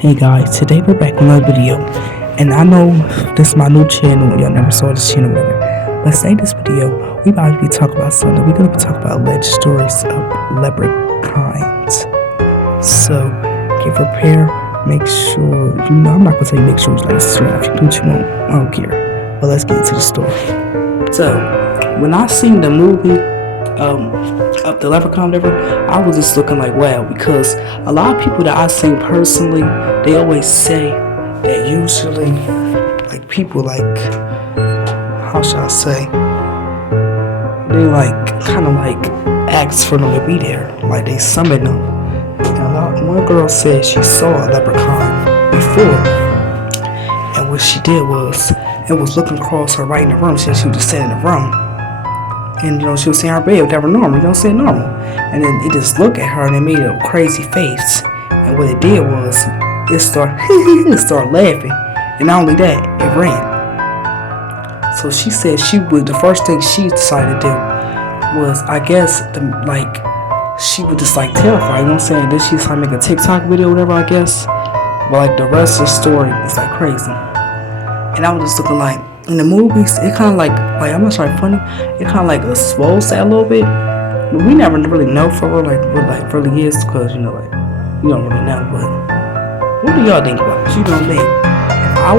Hey guys, today we're back with another video, and I know this is my new channel, y'all never saw this channel whatever, but today this video, we about to be talking about something, we're going to be talking about alleged stories of leprechauns. So, get prepared, make sure, I'm not going to tell you make sure you like subscribe, if you do what you want, I don't care, but let's get into the story. So, when I seen the movie, of the leprechaun whatever, I was just looking like wow, because a lot of people that I've seen personally, they always say that usually like people like, how should I say, they like kind of like ask for them to be there, like they summon them. And one girl said she saw a leprechaun before, and what she did was it was looking across her right in the room. She said she was just sitting in the room, and she was seeing her bed, that were normal, say normal. And then it just looked at her and it made a crazy face. And what it did was it started laughing. And not only that, it ran. So she said the first thing she decided to do was, I guess, she would just like terrify, you know what I'm saying? Then she decided to make a TikTok video or whatever, I guess. But like the rest of the story is like crazy. And I was just looking like, in the movies, it kind of like I'm not trying to be funny, it kind of like exposed that a little bit. But we never really know for real, like what like really is, because you don't really know. But what do y'all think about it? You know what I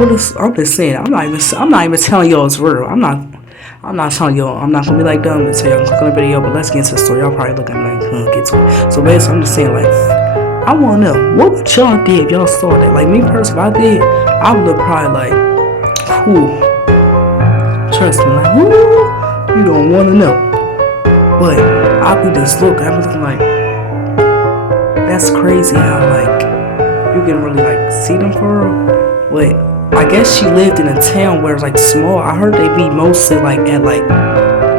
mean? If I'm just saying, I'm not even telling y'all it's real. I'm not telling y'all. I'm not gonna be like dumb and tell y'all click on the video. But let's get into the story. Y'all probably looking at me like, get to it. So basically, I'm just saying like, I want to know what would y'all did if y'all saw that. Like me personally, if I did, I would have probably like, whew. Trust me, like, whoo, you don't want to know. But I'll be just looking like, that's crazy how like you can really like see them for real. But I guess she lived in a town where it's like small. I heard they be mostly like at like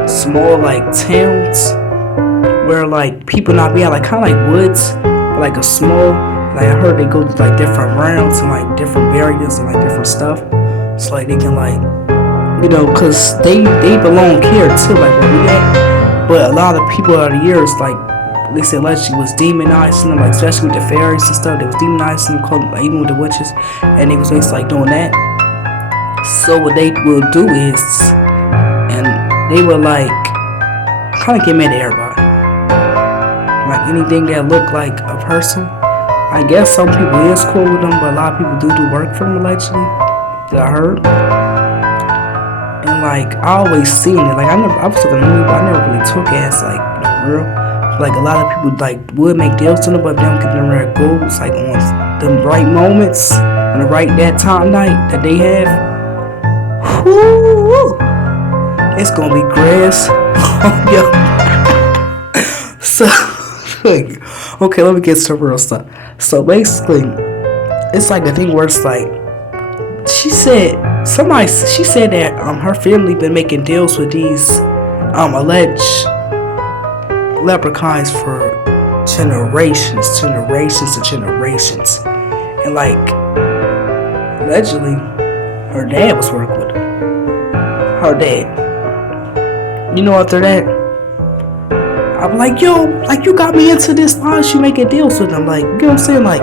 small like towns where like people not be at, like kind of like woods, but like a small. Like I heard they go to like different rounds and like different areas and like different stuff. So like they can like, cause they belong here too, like where we at. But a lot of people over the years, like they said, allegedly was demonizing them, like especially with the fairies and stuff. They was demonizing them, like, even with the witches, and they was basically like doing that. So what they will do is, and they will like kind of get mad at everybody, like anything that look like a person. I guess some people is cool with them, but a lot of people do work for them allegedly. That I heard. And like I always seen it, like I was looking at the movie, but I never really took it as like real. Like a lot of people like would make deals to them, but they don't get them rare goals like on them right moments, on the right that time night that they have. Whoo! It's gonna be grass. Yo. So like, okay, let me get to the real stuff. So basically, it's like a thing where it's like, she said that her family been making deals with these alleged leprechauns for generations, and like allegedly her dad was working with her. Her dad. After that, I'm like, yo, like you got me into this. Why is you making deals with them? Like, you know what I'm saying? Like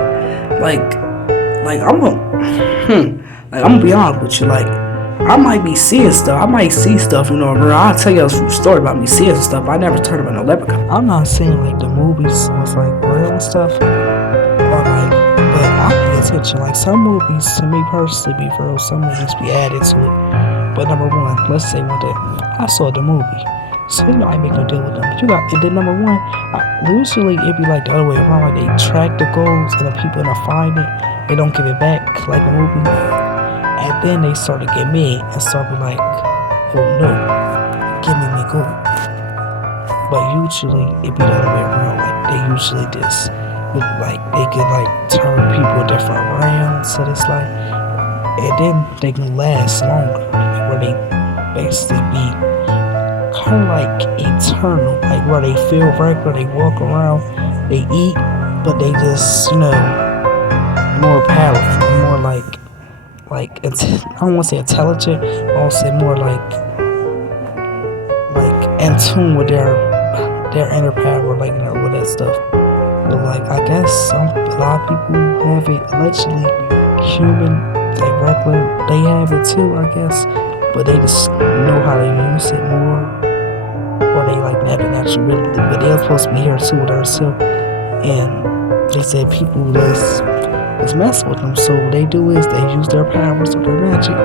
I'm gonna be honest with you, like, I might be seeing stuff, I might see stuff, bro. I'll tell you a story about me seeing some stuff. I never heard about no leprechaun. I'm not saying like the movies was like real and stuff, or like, but I pay attention. Like some movies, to me personally, be real, some movies be added to it. But number one, let's say one day, I saw the movie, so I make no deal with them. But and then number one, usually it be like the other way around, like they track the goals and the people that find it, they don't give it back like the movie. And then they start to get mad and start to like, oh no, give me gold. But usually it be the other way around. Like they usually just like they can like turn people different around. So it's like, and then they can last longer. Like where they basically be kind of like eternal. Like where they feel right, where they walk around, they eat, but they just more powerful, more like I don't want to say intelligent, I want to say more like in tune with their inner power, like with that stuff. But like I guess a lot of people have it allegedly human, like regular, they have it too, I guess. But they just know how to use it more, or they like have a natural ability. But they're supposed to be here too with her too. And they said people that's messing with them. So what they do is they use their powers or their magic,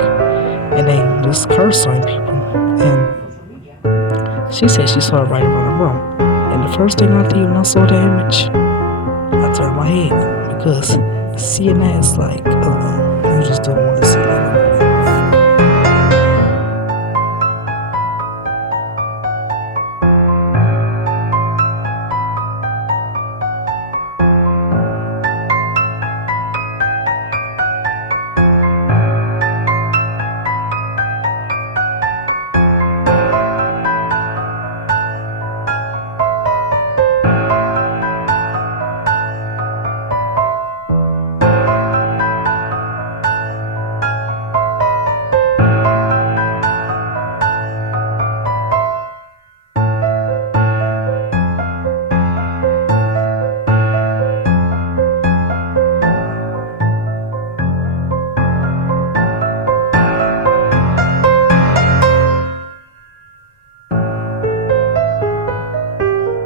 and they just curse on people. And she said she saw it right around the room. And the first thing I did when I saw the image, I turned my head because seeing that is like, you just don't want to see that.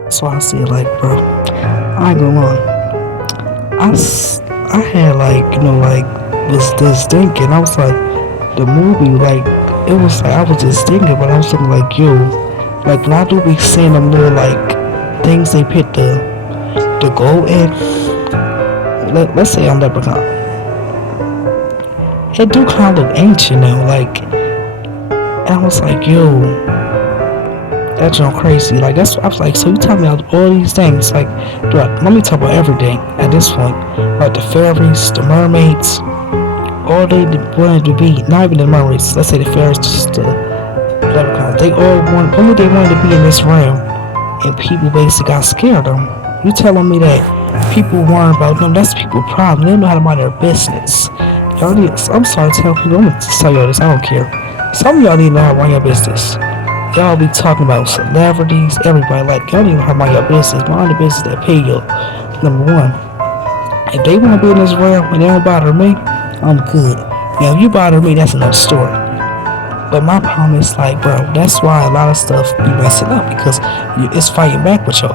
So I said, like, bro, I ain't gonna lie. I had like, like, was just thinking. I was like, the movie, like, it was like I was just thinking, but I was thinking like, yo, like when I do be seeing them little like things they put the gold in. Let's say I'm leprechaun. It do kind of look ancient now, like, and I was like, yo, that's all crazy. Like that's I was like, so you tell me all these things, like, let me talk about everything at this point. Like the fairies, the mermaids, all they wanted to be, not even the mermaids, let's say the fairies, just the leprechauns. They all only they wanted to be in this realm, and people basically got scared of them. You telling me that people worrying about them, that's people's problem. They don't know how to mind their business. Y'all need, I'm sorry to tell people, I'm gonna tell y'all this, I don't care. Some of y'all need to know how to mind your business. Y'all be talking about celebrities, everybody, like, y'all need to know how to mind your business. Mind the business that pay you. Number one, if they want to be in this realm and they don't bother me, I'm good. Now, if you bother me, that's another story. But my problem is like, bro, that's why a lot of stuff be messing up, because it's fighting back with y'all.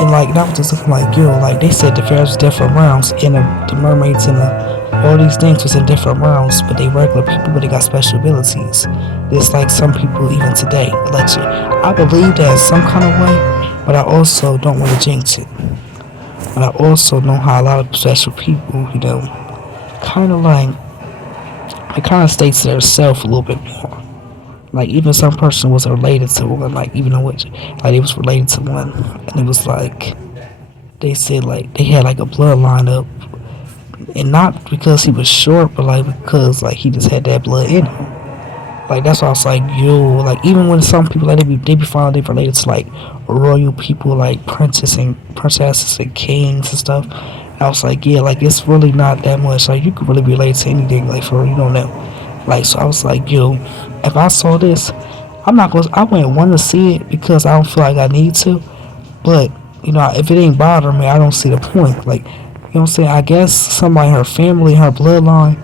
And like, that was just looking like, yo, like they said the fairies was different rounds, and the mermaids and all these things was in different rounds, but they regular people, but they got special abilities. It's like some people even today, allegedly. I believe that in some kind of way, but I also don't want to jinx it. But I also know how a lot of special people, kind of like, it kind of states their self a little bit more. Like even some person was related to one, like even though which, like it was related to one, and it was like they said like they had like a bloodline up, and not because he was short, but like because like he just had that blood in him. Like that's why I was like, yo, like even when some people like they be found they related to like royal people, like princesses and kings and stuff. I was like, yeah, like it's really not that much. Like you could really relate to anything, like for you don't know. Like so I was like, yo, if I saw this, I wouldn't want to see it because I don't feel like I need to. But if it ain't bothering me, I don't see the point. Like, you know what I'm saying? I guess somebody, her family, her bloodline,